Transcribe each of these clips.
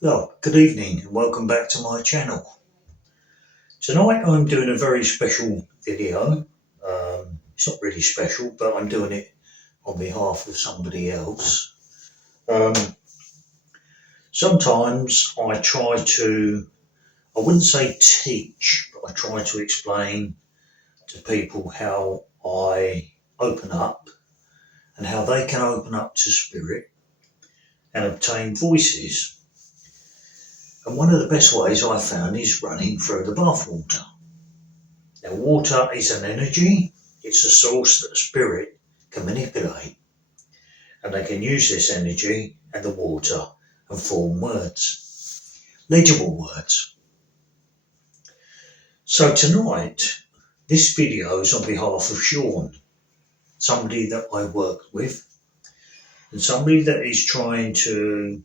Well, good evening and welcome back to my channel. Tonight I'm doing a very special video. It's not really special, but I'm doing it on behalf of somebody else. Um, Sometimes I I wouldn't say teach, but I try to explain to people how I open up and how they can open up to spirit and obtain voices. And one of the best ways I found is running through the bath water. Now, water is an energy. It's a source that a spirit can manipulate. And they can use this energy and the water and form words, legible words. So tonight, this video is on behalf of Shaun, somebody that I work with, and somebody that is trying to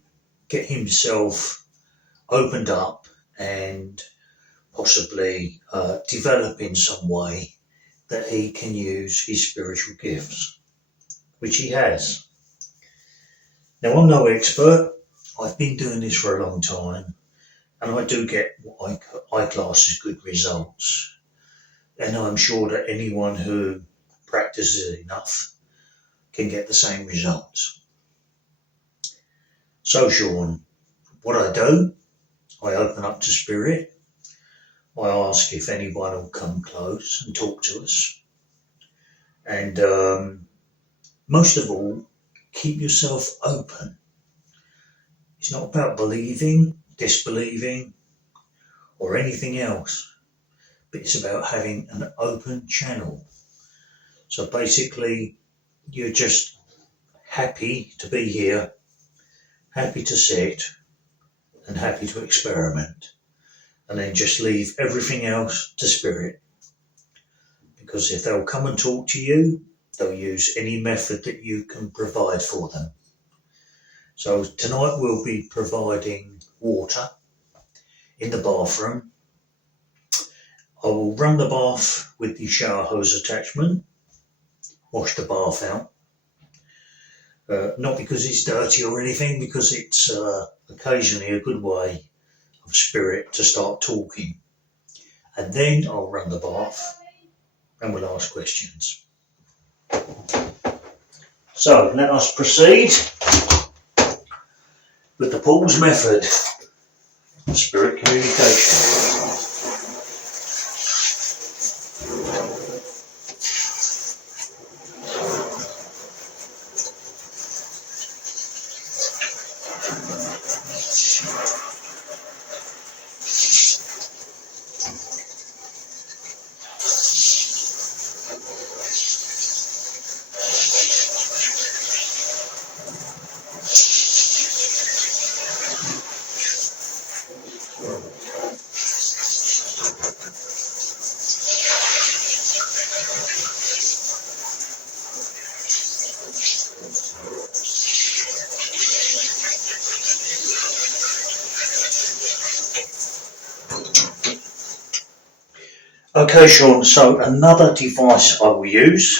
get himself opened up and possibly develop in some way that he can use his spiritual gifts, which he has. Now, I'm no expert. I've been doing this for a long time, and I do get what I class as good results. And I'm sure that anyone who practices enough can get the same results. So, Shaun, what I do, I open up to spirit. I ask if anyone will come close and talk to us. And most of all, keep yourself open. It's not about believing, disbelieving, or anything else, but it's about having an open channel. So basically, you're just happy to be here, happy to sit, and happy to experiment. And then just leave everything else to spirit. Because if they'll come and talk to you, they'll use any method that you can provide for them. So tonight we'll be providing water in the bathroom. I will run the bath with the shower hose attachment, wash the bath out. Not because it's dirty or anything, because it's occasionally a good way of spirit to start talking. And then I'll run the bath and we'll ask questions. So let us proceed with the Paul's method of spirit communication. Okay, Shaun, so another device I will use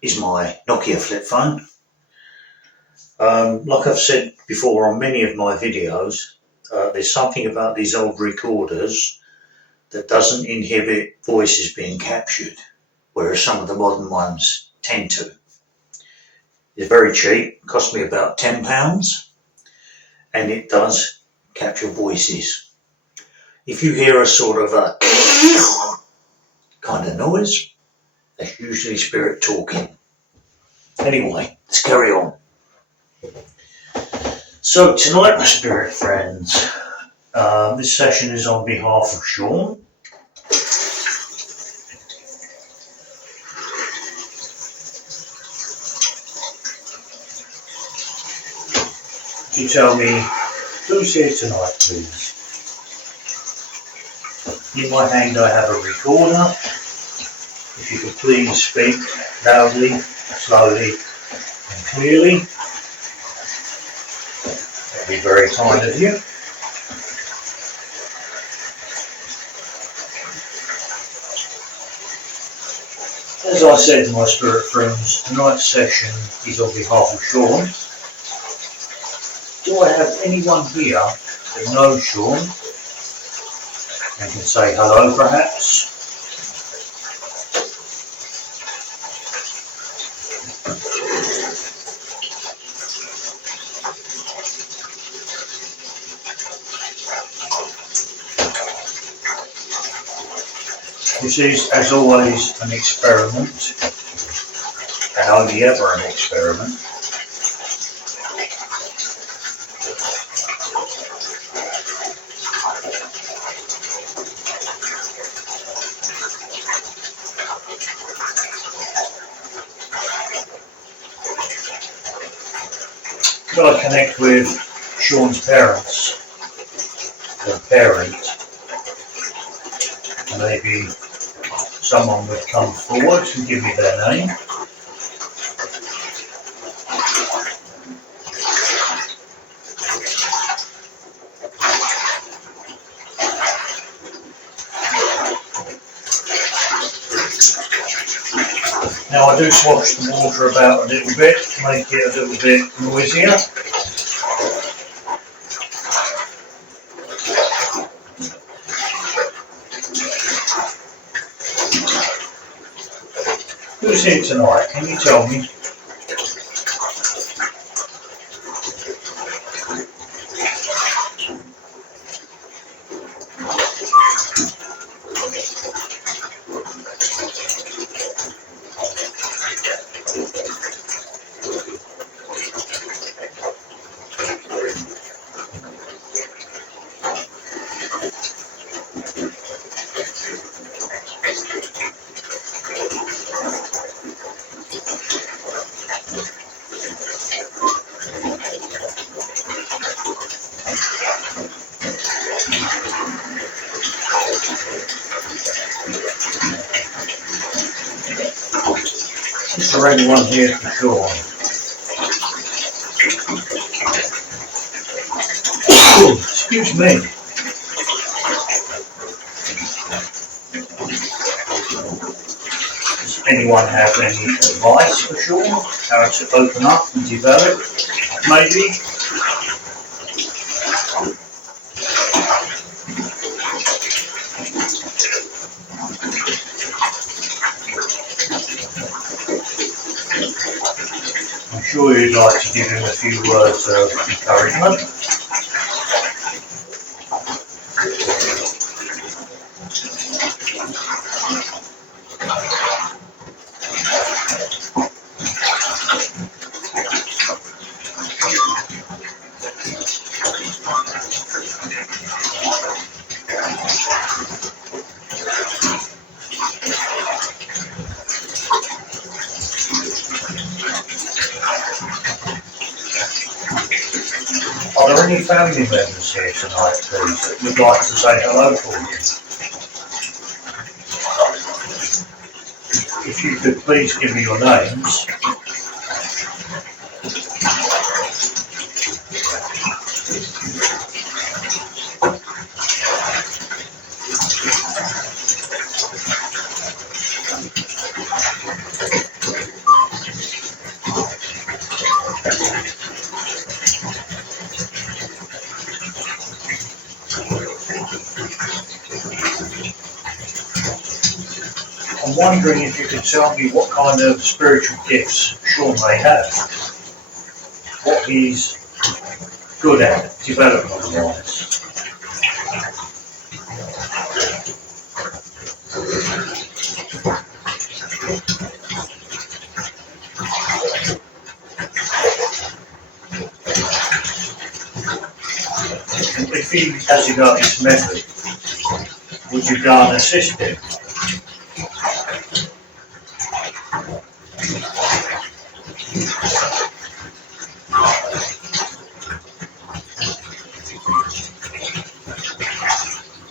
is my Nokia flip phone. Like I've said before on many of my videos, there's something about these old recorders that doesn't inhibit voices being captured, whereas some of the modern ones tend to. It's very cheap, cost me about £10, and it does capture voices. If you hear a sort of a kind of noise, that's usually spirit talking. Anyway, let's carry on. So tonight, my spirit friends, this session is on behalf of Shaun. You tell me who's here tonight, please. In my hand I have a recorder. If you could please speak loudly, slowly and clearly, that'd be very kind of you. As I said to my spirit friends, tonight's session is on behalf of Shaun. Do I have anyone here that knows Shaun and can say hello perhaps? This is, as always, an experiment, and only ever an experiment. Could I connect with Shaun's parents, or parent? Maybe someone would come forward and give me their name. Now I do swash the water about a little bit to make it a little bit noisier. Who's here tonight? Can you tell me? Is there anyone here for Shaun? Oh, excuse me. Does anyone have any advice for Shaun? How to open up and develop? Maybe? I'm sure you'd like to give him a few words of encouragement. Are there any family members here tonight, please, that would like to say hello for you? If you could please give me your names. I'm wondering if you could tell me what kind of spiritual gifts Shaun may have, what he's good at development-wise. If he hasn't got this method, would you go and assist him?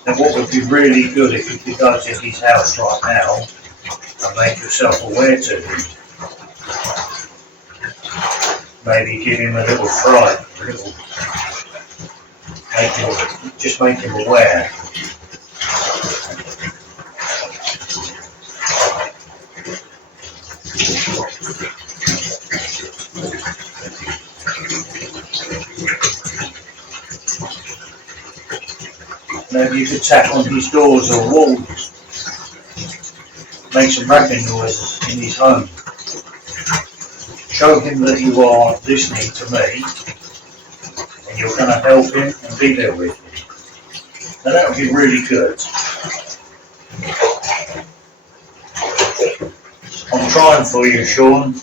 And what would be really good if you could go to his house right now and make yourself aware to him. Maybe give him a little fright, just make him aware. Maybe you could tap on his doors or walls, make some rapping noises in his home. Show him that you are listening to me and you're going to help him and be there with him. And that would be really good. I'm trying for you, Shaun.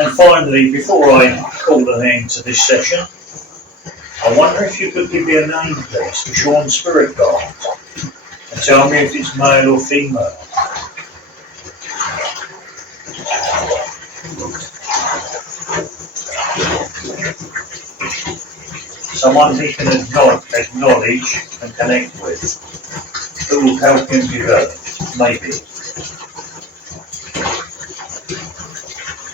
And finally, before I call an end to this session, I wonder if you could give me a name, please, for Shaun's spirit guide, and tell me if it's male or female. Someone he can acknowledge and connect with, who will help him develop, maybe.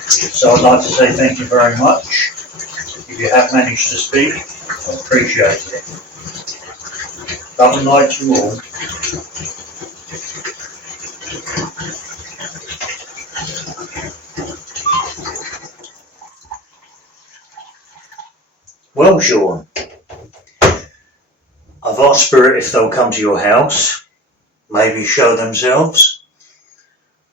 So I'd like to say thank you very much. If you have managed to speak, I appreciate it. Love and light to you all. Well, Shaun, I've asked Spirit if they'll come to your house, maybe show themselves,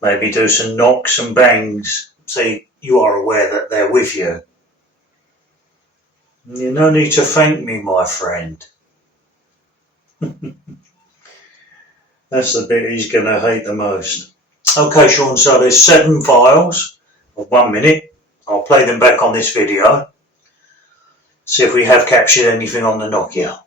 maybe do some knocks and bangs, so you are aware that they're with you. You no need to thank me, my friend. That's the bit he's going to hate the most. Okay, Shaun, so there's 7 files of 1 minute. I'll play them back on this video. See if we have captured anything on the Nokia.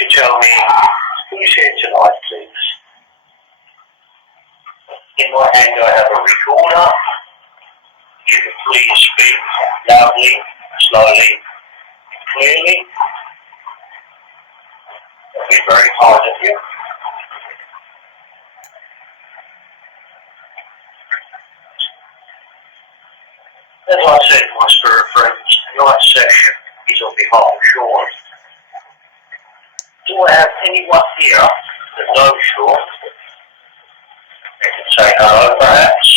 You tell me who's here tonight, please? In my hand I have a recorder. You can please speak loudly, slowly, clearly. That'll be very hard of you. As I said, my spirit friends, tonight's session is on behalf of Shaun. Do I have anyone here that knows Shaun? They can say hello, perhaps.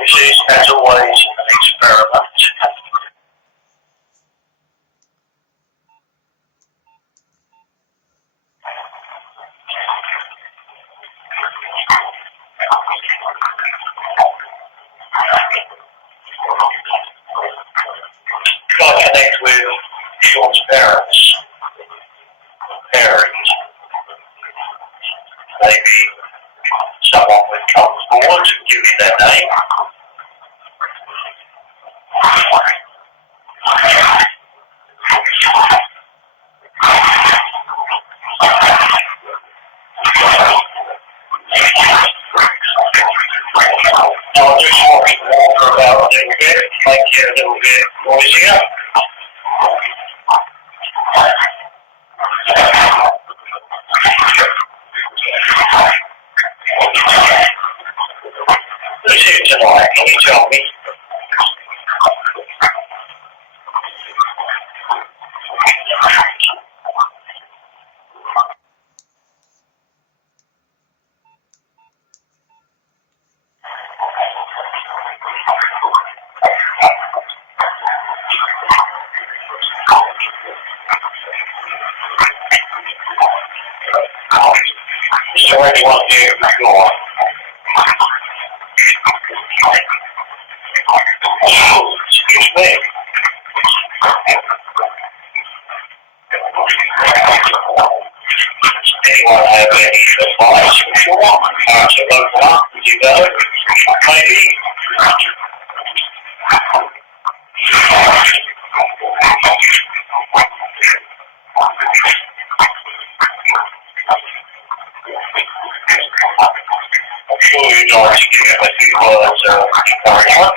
This is, as always, an experiment. Try to connect with Shaun's parents, maybe someone would come forward and give you their name. Now I'll just swap the water about a little bit, make it a little bit noisier. Who's here tonight? Can you tell me? Is there anyone here for Shaun? Oh, excuse me. Does anyone have any advice for Shaun? How to open up? Would you go? Maybe? I'm sure you'd like to give him a few words of encouragement.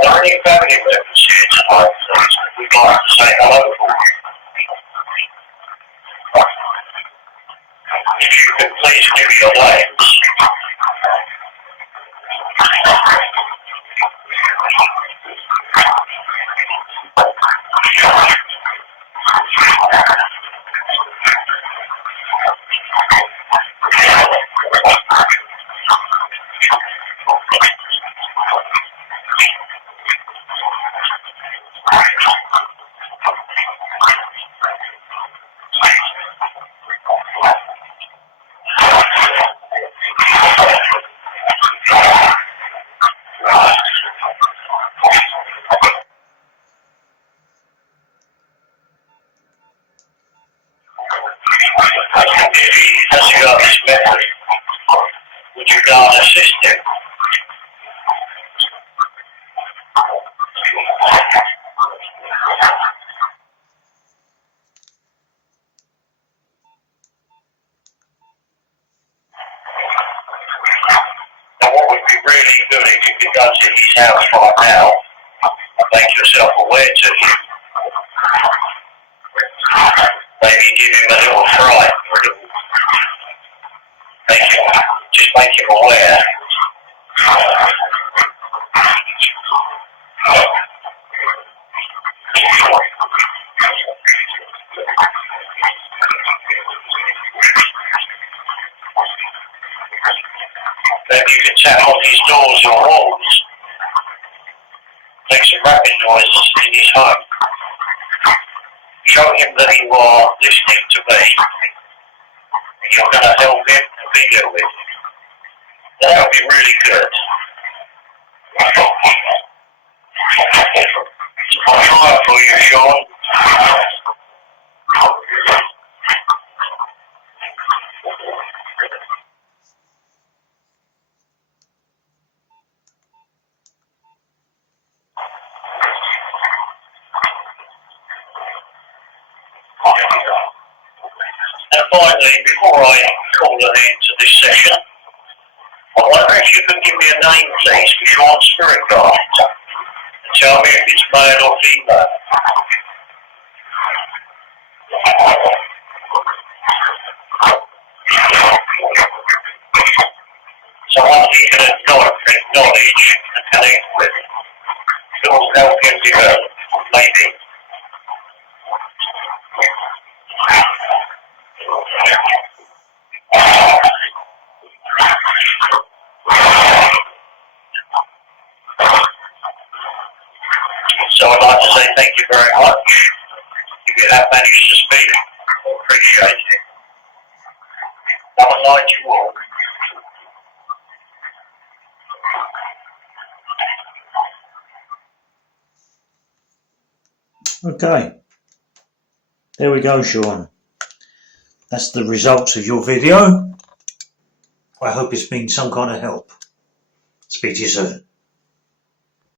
Are there any family members here tonight, please? We'd like to say hello for you. If you could please give me your names. If he has got this method, would you go and assist him? Now what would be really good if you could go to his house right now and make yourself aware to him. Maybe give him a little fright, just make him aware. Maybe you can tap on his doors or walls, make some rapping noises in his home. Show him that you are listening to me. You're going to help him and be there with him. That would be really good. I'll try it for you, Shaun. And finally, before I call an end to this session, I wonder if you could give me a name, please, for Shaun's spirit guide, and tell me if it's male or female. Someone he can acknowledge and connect with. It will help him develop, maybe. So I'd like to say thank you very much. If you have managed to speak, I appreciate it. Have a nice walk. Okay, there we go, Shaun. That's the results of your video. I hope it's been some kind of help. Speak to you soon.